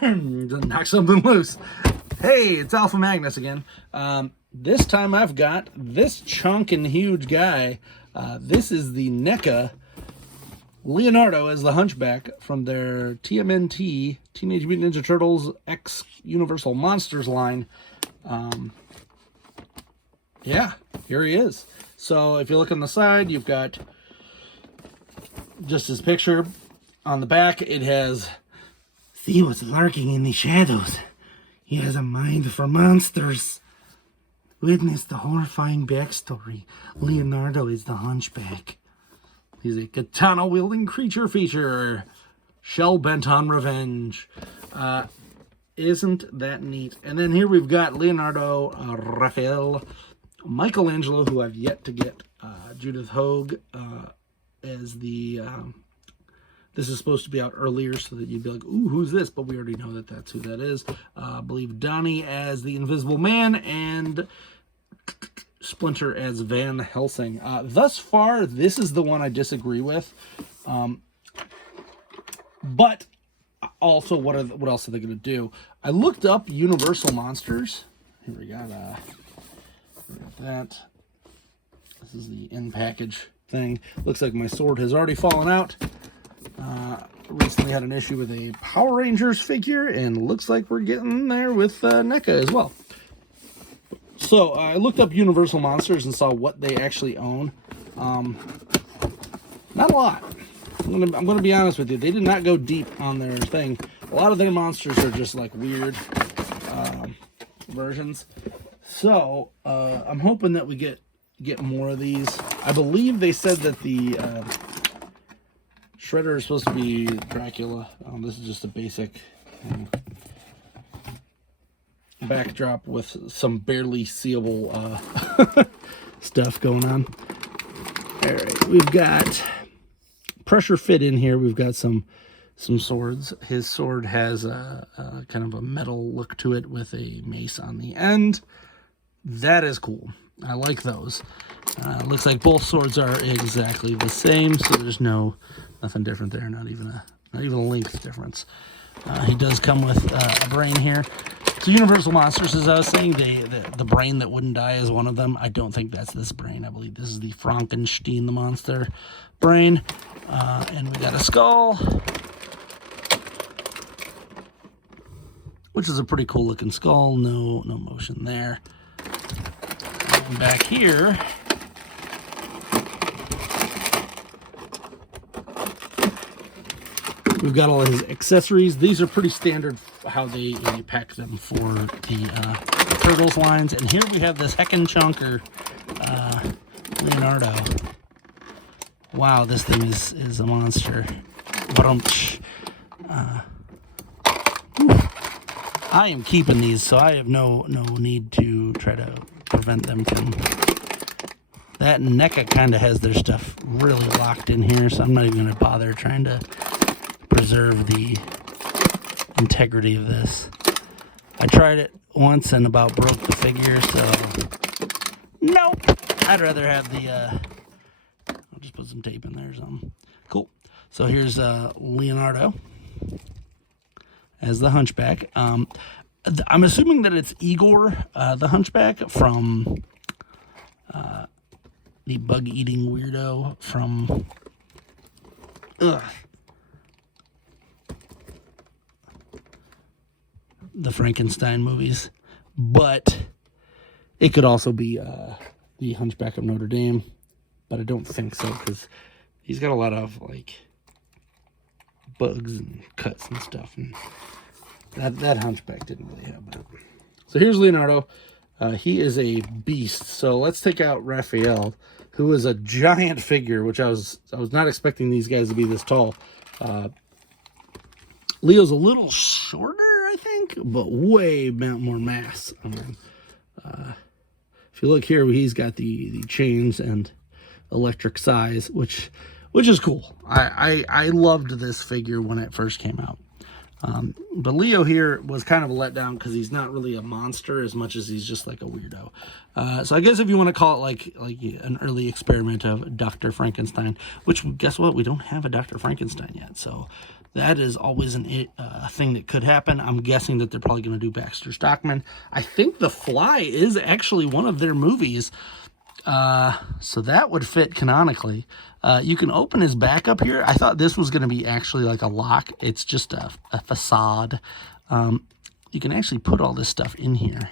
Knock something loose. Hey, it's Alpha Magnus again. This time I've got this chunkin' huge guy. This is the NECA Leonardo as the Hunchback from their TMNT, Teenage Mutant Ninja Turtles X Universal Monsters line. Yeah, here he is. So if you look on the side, you've got just his picture. On the back, it has, "See what's lurking in the shadows. He has a mind for monsters. Witness the horrifying backstory. Leonardo is the Hunchback. He's a katana-wielding creature feature. Shell bent on revenge." Isn't that neat? And then here we've got Leonardo, Raphael, Michelangelo, who I've yet to get, Judith Hogue as the... this is supposed to be out earlier so that you'd be like, ooh, who's this? But we already know that that's who that is. I believe Donnie as the Invisible Man and Splinter as Van Helsing. Thus far, this is the one I disagree with. But also, what else are they going to do? I looked up Universal Monsters. Here we got that. This is the in-package thing. Looks like my sword has already fallen out. Recently had an issue with a Power Rangers figure, and looks like we're getting there with NECA as well. So I looked up Universal Monsters and saw what they actually own. Not a lot. I'm gonna be honest with you. They did not go deep on their thing. A lot of their monsters are just like weird versions. So I'm hoping that we get more of these. I believe they said that the Shredder is supposed to be Dracula. This is just a basic backdrop with some barely seeable stuff going on. All right, we've got pressure fit in here. We've got some swords. His sword has a kind of a metal look to it with a mace on the end. That is cool. I like those. Looks like both swords are exactly the same, so there's nothing different there. Not even a length difference. He does come with a brain here. So Universal Monsters, as I was saying, the brain that wouldn't die is one of them. I don't think that's this brain. I believe this is the Frankenstein the monster brain. And we got a skull, which is a pretty cool looking skull. No motion there. And back here, we've got all his accessories. These are pretty standard how they pack them for the Turtles lines. And here we have this heckin' chunker Leonardo. Wow, this thing is a monster. I am keeping these, so I have no need to try to prevent them from... That NECA kind of has their stuff really locked in here, so I'm not even going to bother trying to preserve the integrity of this. I tried it once and about broke the figure, so nope. I'd rather have the I'll just put some tape in there or something. Cool. So here's Leonardo as the Hunchback. I'm assuming that it's Igor the Hunchback from the bug-eating weirdo from the Frankenstein movies, but it could also be the Hunchback of Notre Dame, but I don't think so because he's got a lot of like bugs and cuts and stuff, and that Hunchback didn't really have that. So here's Leonardo. He is a beast. So let's take out Raphael, who is a giant figure, which I was not expecting these guys to be this tall. Leo's a little shorter, I think, but way more mass on him. If you look here, he's got the chains and electric size, which is cool. I loved this figure when it first came out. But Leo here was kind of a letdown because he's not really a monster as much as he's just like a weirdo. So I guess if you want to call it like an early experiment of Dr. Frankenstein, which guess what? We don't have a Dr. Frankenstein yet. So That is always a thing that could happen. I'm guessing that they're probably going to do Baxter Stockman. I think The Fly is actually one of their movies, so that would fit canonically. You can open his back up here. I thought this was going to be actually like a lock. It's just a facade. You can actually put all this stuff in here,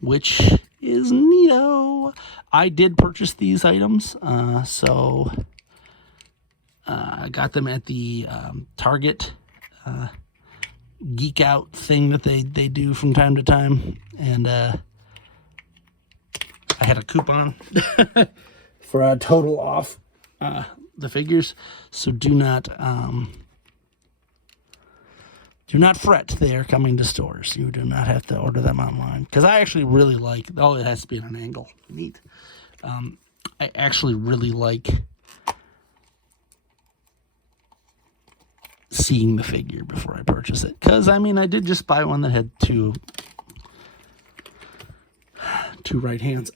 which is neato. I did purchase these items, so I got them at the Target geek out thing that they do from time to time, and I had a coupon for a total off the figures. So do not fret, they are coming to stores. You do not have to order them online, because I actually really like, oh, it has to be at an angle, neat. I actually really like seeing the figure before I purchase it, because I mean, I did just buy one that had two right hands.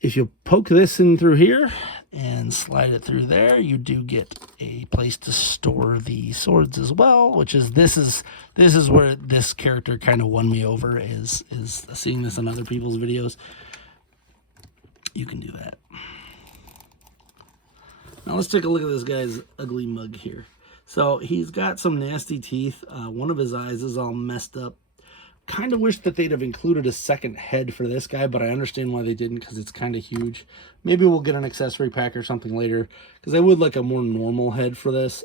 If you poke this in through here and slide it through there, you do get a place to store the swords as well, which is this is where this character kind of won me over, is seeing this in other people's videos. You can do that. Now let's take a look at this guy's ugly mug here. So he's got some nasty teeth. One of his eyes is all messed up. Kind of wish that they'd have included a second head for this guy, but I understand why they didn't, because it's kind of huge. Maybe we'll get an accessory pack or something later, because I would like a more normal head for this.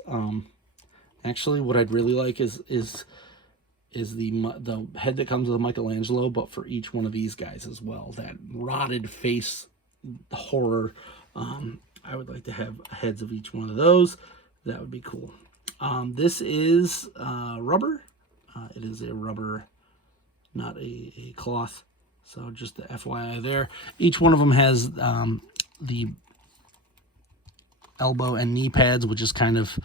Actually, what I'd really like is the head that comes with Michelangelo, but for each one of these guys as well. That rotted face horror. I would like to have heads of each one of those. That would be cool. This is rubber. It is a rubber, not a cloth. So just the FYI there. Each one of them has the elbow and knee pads, which is kind of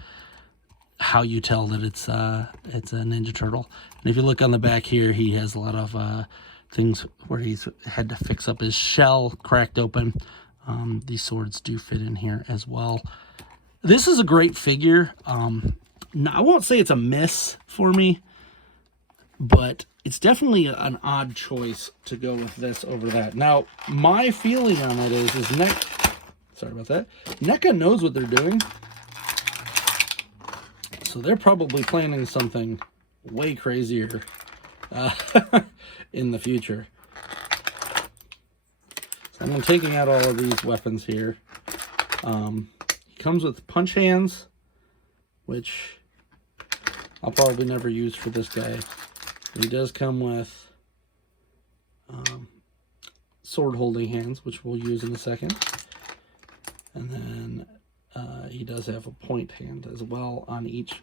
how you tell that it's a Ninja Turtle. And if you look on the back here, he has a lot of things where he's had to fix up his shell, cracked open. These swords do fit in here as well. This is a great figure. Now, I won't say it's a miss for me, but it's definitely an odd choice to go with this over that. Now, my feeling on it is sorry about that. NECA knows what they're doing. So they're probably planning something way crazier in the future. So I'm taking out all of these weapons here. He comes with punch hands, which I'll probably never use for this guy. He does come with sword holding hands, which we'll use in a second. And then he does have a point hand as well on each.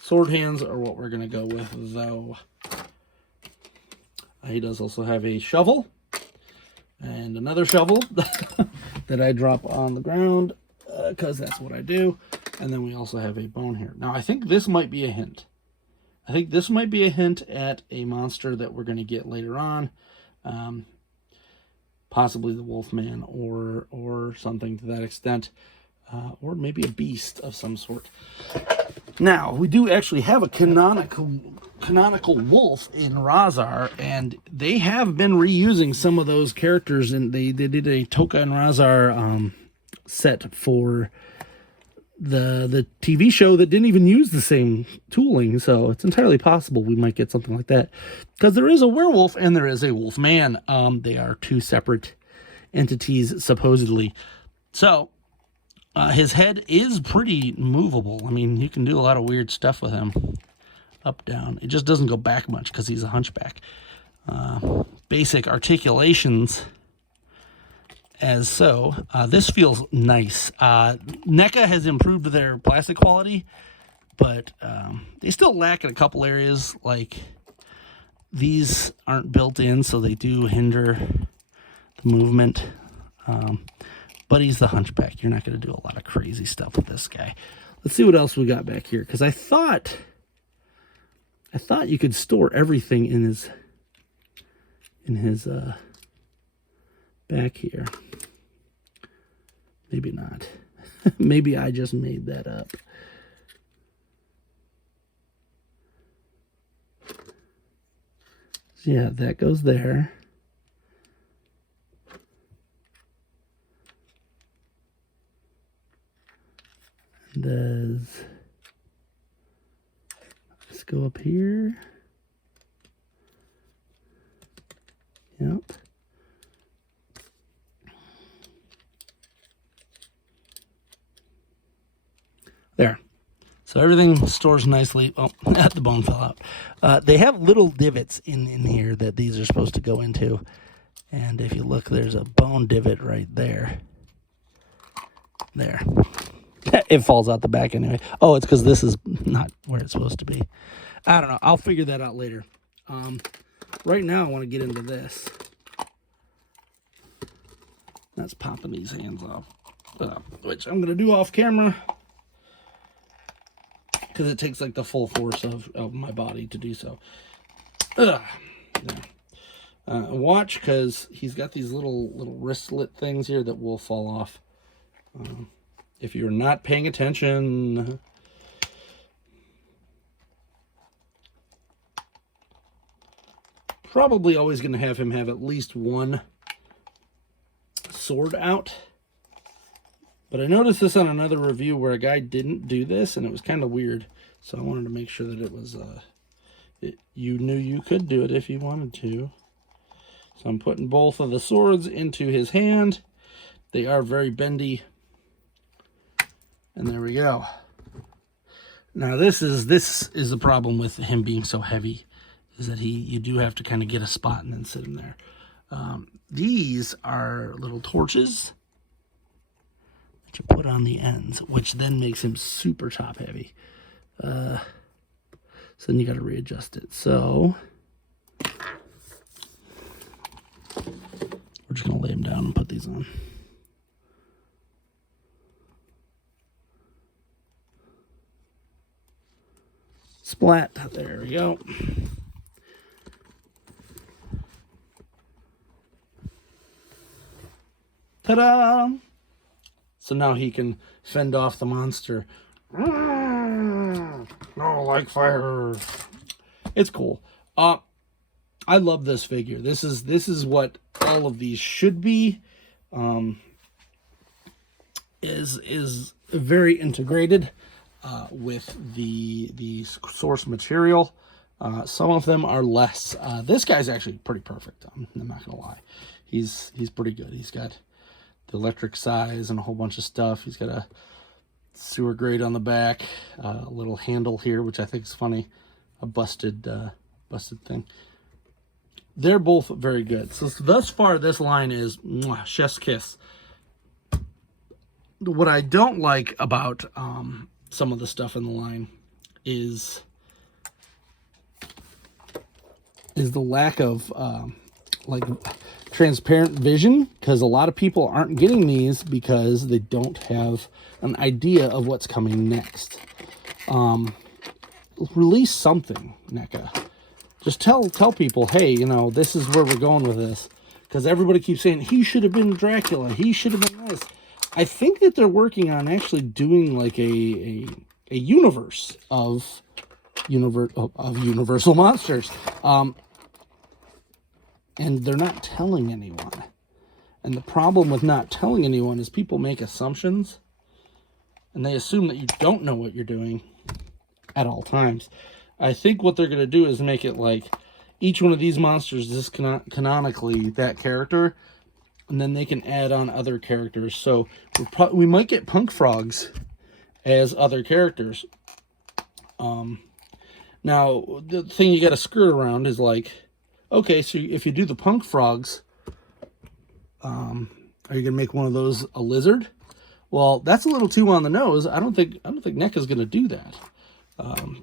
Sword hands are what we're going to go with, though. He does also have a shovel and another shovel that I drop on the ground because that's what I do. And then we also have a bone here. Now, I think this might be a hint. I think this might be a hint at a monster that we're going to get later on. Possibly the Wolfman or something to that extent. Or maybe a beast of some sort. Now, we do actually have a canonical wolf in Razar, and they have been reusing some of those characters, and they did a Toka and Razar set for the TV show that didn't even use the same tooling, so it's entirely possible we might get something like that. Because there is a werewolf and there is a wolfman. They are two separate entities, supposedly. So, his head is pretty movable. I mean, you can do a lot of weird stuff with him. Up, down. It just doesn't go back much because he's a hunchback. Basic articulations as so. This feels nice. NECA has improved their plastic quality, but they still lack in a couple areas. Like, these aren't built in, so they do hinder the movement. But he's the hunchback. You're not going to do a lot of crazy stuff with this guy. Let's see what else we got back here, because I thought you could store everything in his back here. Maybe not. Maybe I just made that up. So yeah, that goes there. Does let's go up here. Yep. There. So everything stores nicely. Oh, the bone fell out. They have little divots in here that these are supposed to go into. And if you look, there's a bone divot right there. There. It falls out the back anyway. Oh, it's because this is not where it's supposed to be. I don't know. I'll figure that out later. Right now, I want to get into this. That's popping these hands off. Which I'm going to do off camera. Because it takes like the full force of my body to do so. Yeah. Watch, because he's got these little wristlet things here that will fall off. If you're not paying attention. Probably always going to have him have at least one sword out. But I noticed this on another review where a guy didn't do this, and it was kind of weird. So I wanted to make sure that it was, you knew you could do it if you wanted to. So I'm putting both of the swords into his hand. They are very bendy. And there we go. Now this is the problem with him being so heavy, is that you do have to kind of get a spot and then sit him there. These are little torches that you put on the ends, which then makes him super top heavy. So then you got to readjust it. So we're just going to lay him down and put these on. Splat. There we go. Ta-da! So now he can fend off the monster. No, like fire. It's cool. I love this figure. This is what all of these should be. Is very integrated with the source material. Some of them are less. This guy's actually pretty perfect. I'm not gonna lie. He's pretty good. He's got the electric size and a whole bunch of stuff. He's got a sewer grate on the back, a little handle here, which I think is funny, a busted thing. They're both very good. So thus far, this line is chef's kiss. What I don't like about some of the stuff in the line is the lack of like transparent vision, because a lot of people aren't getting these because they don't have an idea of what's coming next. Release something, NECA. Just tell people, hey, you know, this is where we're going with this, because everybody keeps saying he should have been Dracula, he should have been this. I think that they're working on actually doing like a universe of Universal monsters. And they're not telling anyone. And the problem with not telling anyone is people make assumptions, and they assume that you don't know what you're doing at all times. I think what they're going to do is make it like each one of these monsters is canonically that character, and then they can add on other characters. So we might get punk frogs as other characters. Now, the thing you got to skirt around is like, okay, so if you do the punk frogs, are you gonna make one of those a lizard? Well, that's a little too on the nose. I don't think NECA's gonna do that.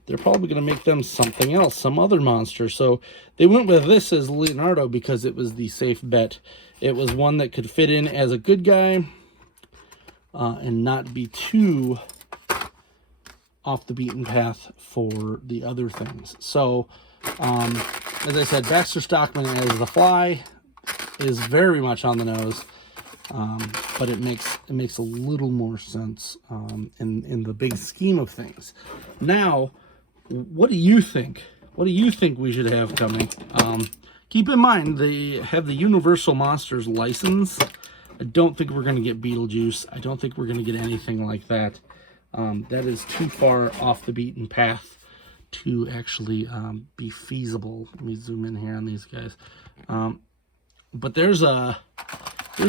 They're probably gonna make them something else, some other monster. So they went with this as Leonardo because it was the safe bet. It was one that could fit in as a good guy and not be too off the beaten path for the other things. So, as I said, Baxter Stockman as the Fly is very much on the nose. but it makes a little more sense in the big scheme of things. Now, what do you think? What do you think we should have coming? Keep in mind, they have the Universal Monsters license. I don't think we're going to get Beetlejuice. I don't think we're going to get anything like that. That is too far off the beaten path to actually be feasible. Let me zoom in here on these guys. But there's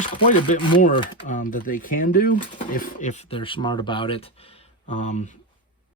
quite a bit more that they can do if they're smart about it.